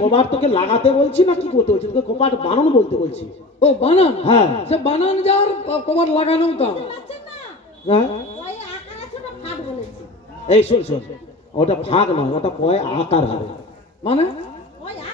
কবার তোকে লাগাতে বলছি না কি করতে বলছি? তোকে কবার বানানো বলতে বলছি। ও বানান? হ্যাঁ, সে বানান যার কবার লাগানো তার। হ্যাঁ, ওই আকার আছে না ফাট বলেছি। এই শোন শোন, ওটা ফাঁক নয়, ওটা পয় আকার হবে। মানে